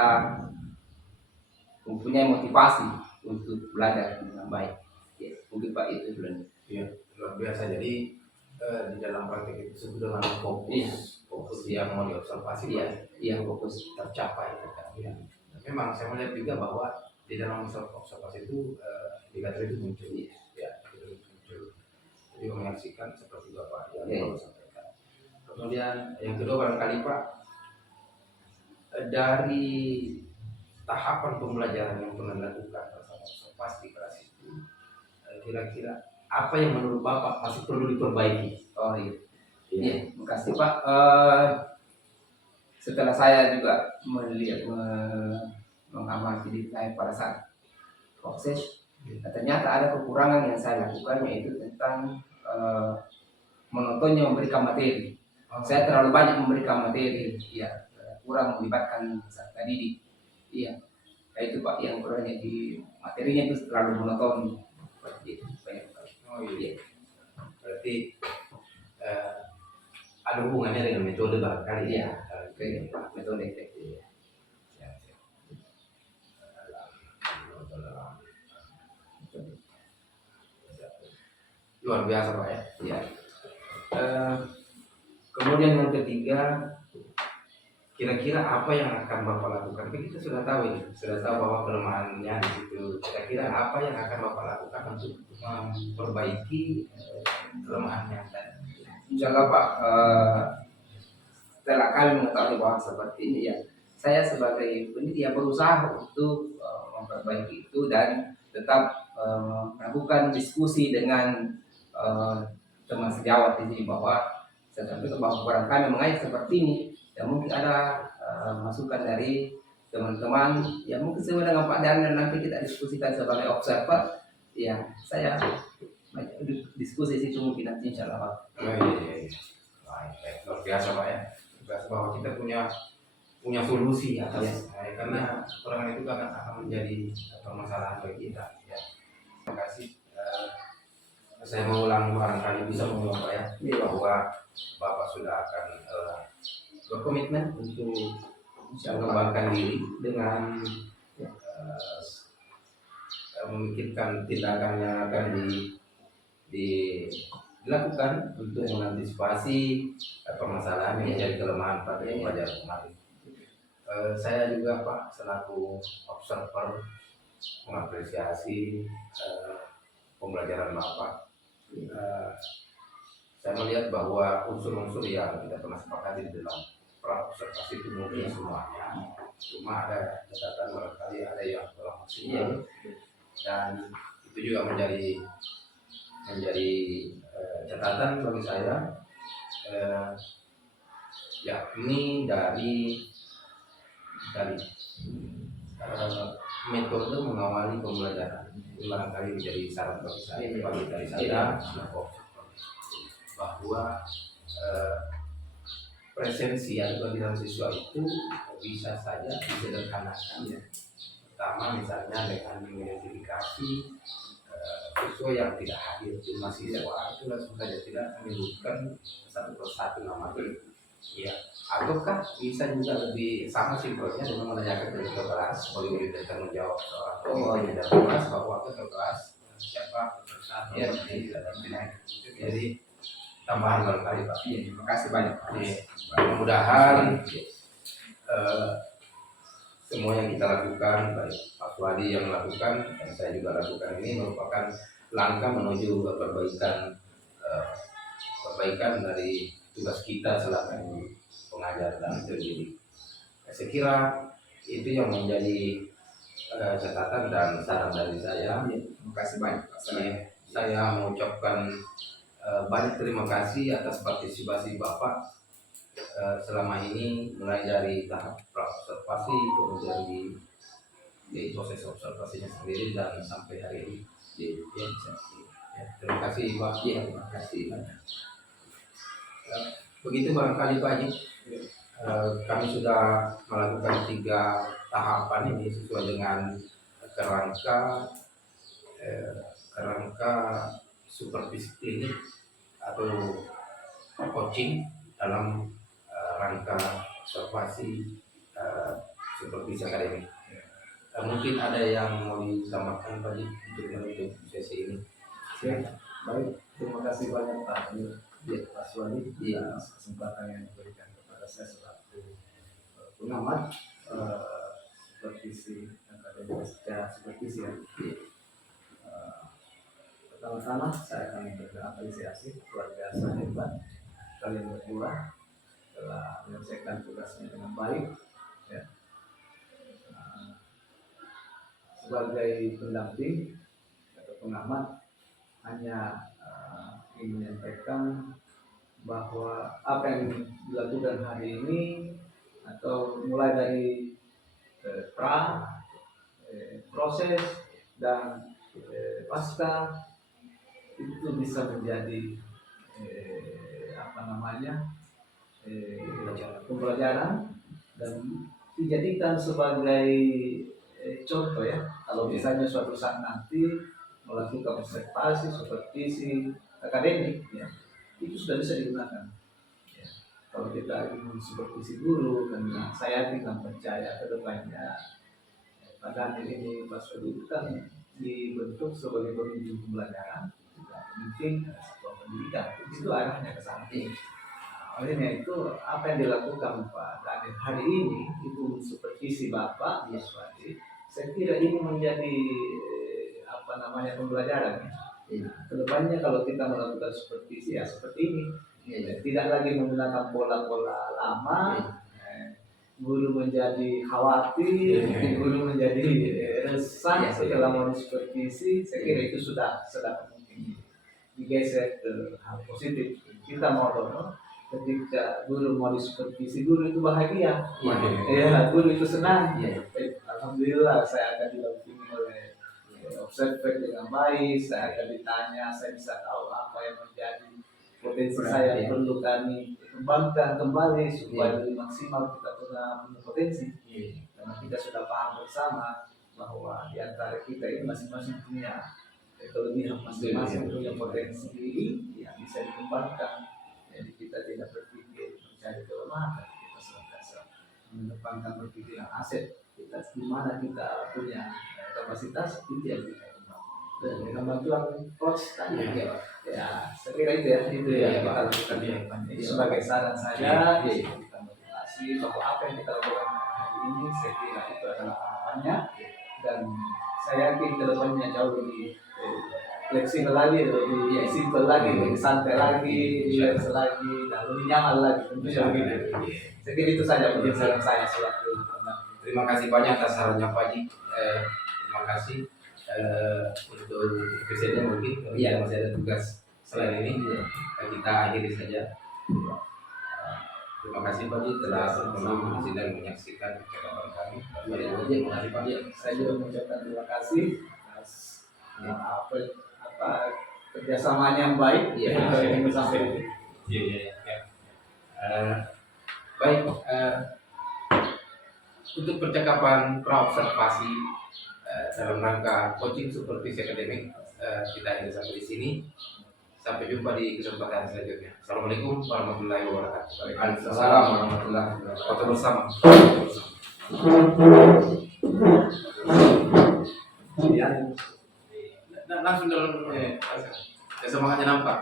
mempunyai motivasi untuk belajar dengan baik. Ya, mungkin Pak itu dulu. Ya, luar biasa. Jadi di dalam praktek itu disebut dengan fokus yang mau diobservasi Iya, fokus. tercapai kan. Ya. Memang saya melihat juga bahwa di dalam observasi itu indikator itu muncul, ya, itu muncul. Jadi menyaksikan seperti Bapak yang baru sampaikan. Kemudian yang kedua barangkali Pak, dari tahapan pembelajaran yang pernah dilakukan bersama observasi di kelas itu, kira-kira apa yang menurut Bapak masih perlu diperbaiki? Oh iya. Iya. Iya, makasih Pak. Setelah saya juga melihat mengamati diri saya pada saat proses, ternyata ada kekurangan yang saya lakukan, yaitu tentang monotonnya memberikan materi. Saya terlalu banyak memberikan materi, ya, kurang melibatkan peserta didik. Iya, itu Pak yang kurangnya di materinya itu terlalu monoton. Seperti itu, banyak sekali. Oh iya. Berarti ada hubungannya dengan metode barangkali. Iya, metode efektif. Ya, ya. Luar biasa Pak ya. Ya. Kemudian yang ketiga, Kira-kira apa yang akan Bapak lakukan? Kan kita sudah tahu ini, sudah tahu bahwa kelemahannya di situ. Kira-kira apa yang akan Bapak lakukan untuk memperbaiki kelemahannya tadi? insya Allah Pak, setelah kami mengetahui bahwa seperti ini, ya, saya sebagai pendidik berusaha untuk memperbaiki itu dan tetap melakukan diskusi dengan teman sejawat di sini, bahwa saya sampaikan bahwa barangkali mengajar seperti ini, ya mungkin ada masukan dari teman-teman, ya mungkin sesuai dengan Pak Dan, dan nanti kita diskusikan sebagai observer. Ya, saya diskusi situ mungkin nanti insya Allah Pak. Baik, luar biasa Pak ya. Luar biasa bahwa kita punya solusi atas karena kekurangan itu akan menjadi permasalahan bagi kita. Ya. Terima kasih. Saya mengulang barangkali bisa mengulang Pak ya, bahwa Bapak sudah akan berkomitmen untuk mengembangkan diri dengan memikirkan tindakan yang akan dilakukan untuk mengantisipasi permasalahan yang menjadi kelemahan pada pelajaran kemarin. Saya juga Pak selaku observer mengapresiasi pembelajaran Bapak. Saya melihat bahwa unsur-unsur yang kita pernah sepakati di dalam observasi itu mungkin semuanya, cuma ada catatan barangkali ada yang kurang maksimal, dan itu juga menjadi catatan bagi saya, yakni dari metode mengawali pembelajaran. Ini barangkali menjadi syarat bagi saya, dari saya bahwa presensi atau kehadiran siswa itu bisa saja disederhanakan, ya. Pertama misalnya dengan mengidentifikasi siswa yang tidak hadir, cuma siswa itu langsung saja tidak menyebutkan satu persatu nama itu, ya. Ataukah bisa juga lebih sama simpelnya dengan menanyakan ke kelas sebagai murid dan tanggung jawab seorang di dalam kelas bahwa ke kelas siapa persatu yang jadi tambahan barangkali Pak. Iya, terima kasih banyak. Mudah-mudahan semua yang kita lakukan, baik Pak Wadi yang melakukan dan saya juga lakukan, ini merupakan langkah menuju perbaikan dari tugas kita selaku pengajar dan pendidik. Saya kira itu yang menjadi catatan dan saran dari saya. Terima kasih banyak. Saya mengucapkan banyak terima kasih atas partisipasi Bapak selama ini, mulai dari tahap observasi, kemudian di proses observasinya sendiri dan sampai hari ini di realisasi. Terima kasih Pak. Terima kasih banyak. Begitu barangkali Pak Haji, kami sudah melakukan 3 tahapan ini sesuai dengan kerangka supervisi klinik atau coaching dalam rangka observasi supervisi akademik. Mungkin ada yang mau ditambahkan Pak Haji untuk menutup sesi ini. Baik, terima kasih banyak Pak. Aswadi atas kesempatan yang diberikan kepada saya selaku pengamat supervisi akademik secara supervisi ya. Pertama-tama saya akan berapresiasi keluarga saya hebat, kalian berdua telah menyelesaikan tugasnya dengan baik ya. Sebagai pendamping atau pengamat hanya ingin menyampaikan bahwa apa yang dilakukan hari ini atau mulai dari proses dan pasca itu bisa menjadi pembelajaran dan dijadikan sebagai contoh ya. Kalau misalnya suatu saat nanti melakukan observasi, supervisi akademik ya, itu sudah bisa digunakan ya. Kalau kita ingin supervisi guru, dan saya tidak percaya ke depannya pada ini Pak Sudi kan dibentuk sebagai pemimpin pembelajaran, mungkin sebuah pendidikan itu arahnya ke sana. Olehnya itu apa yang dilakukan Pak Daniel hari ini itu supervisi Bapak Yeswadi, saya kira ini menjadi pembelajaran. Kedepannya kalau kita melakukan supervisi ya seperti ini, tidak lagi menggunakan pola-pola lama, guru menjadi khawatir, guru menjadi resah setelah mau supervisi. Saya kira itu sudah mungkin digeser ke hal positif. Kita mau dorong ketika guru mau disupervisi, guru itu bahagia, ya guru itu senang. Alhamdulillah saya akan didampingi oleh observer dengan baik, saya akan ditanya, saya bisa tahu apa yang menjadi potensi saya yang perlu kami kembangkan kembali supaya lebih maksimal kita punya potensi. Karena kita sudah paham bersama bahwa di antara kita ini masing-masing punya kelebihan, masing-masing punya potensi yang bisa dikembangkan. Jadi kita tidak berpikir mencari kelemahan, kita senantiasa mengedepankan berpikir yang aset. Kita di mana kita punya kapasitas itu yang kita kembangkan. Dan dengan bantuan coach tadi ya saya kira itu ya kita lakukan ini sebagai saran saya kita motivasi bahwa apa yang kita lakukan hari ini saya kira itu adalah harapannya, dan saya yakin kedepannya jauh lebih fleksibel lagi, lebih simpel lagi, lebih santai lagi, relax lagi, dan lebih nyaman lagi tentunya begitu. Saya kira itu saja mungkin saran saya selaku. Terima kasih banyak atas sarannya Pak Haji. Terima kasih untuk episode mungkin masih ada tugas selain ini kita akhiri saja. Terima kasih Pak Haji telah berkenan dan menyaksikan percakapan kami. Terima kasih Pak Haji. Saya juga mengucapkan terima kasih atas kerjasamanya yang baik yang sampai ini. Baik. Untuk percakapan pra-observasi dalam rangka coaching supervisi akademik kita akhiri sampai di sini. Sampai jumpa di kesempatan selanjutnya. Assalamualaikum warahmatullahi wabarakatuh. Waalaikumsalam warahmatullahi wabarakatuh. Foto bersama. Langsung dalam semangatnya nampak.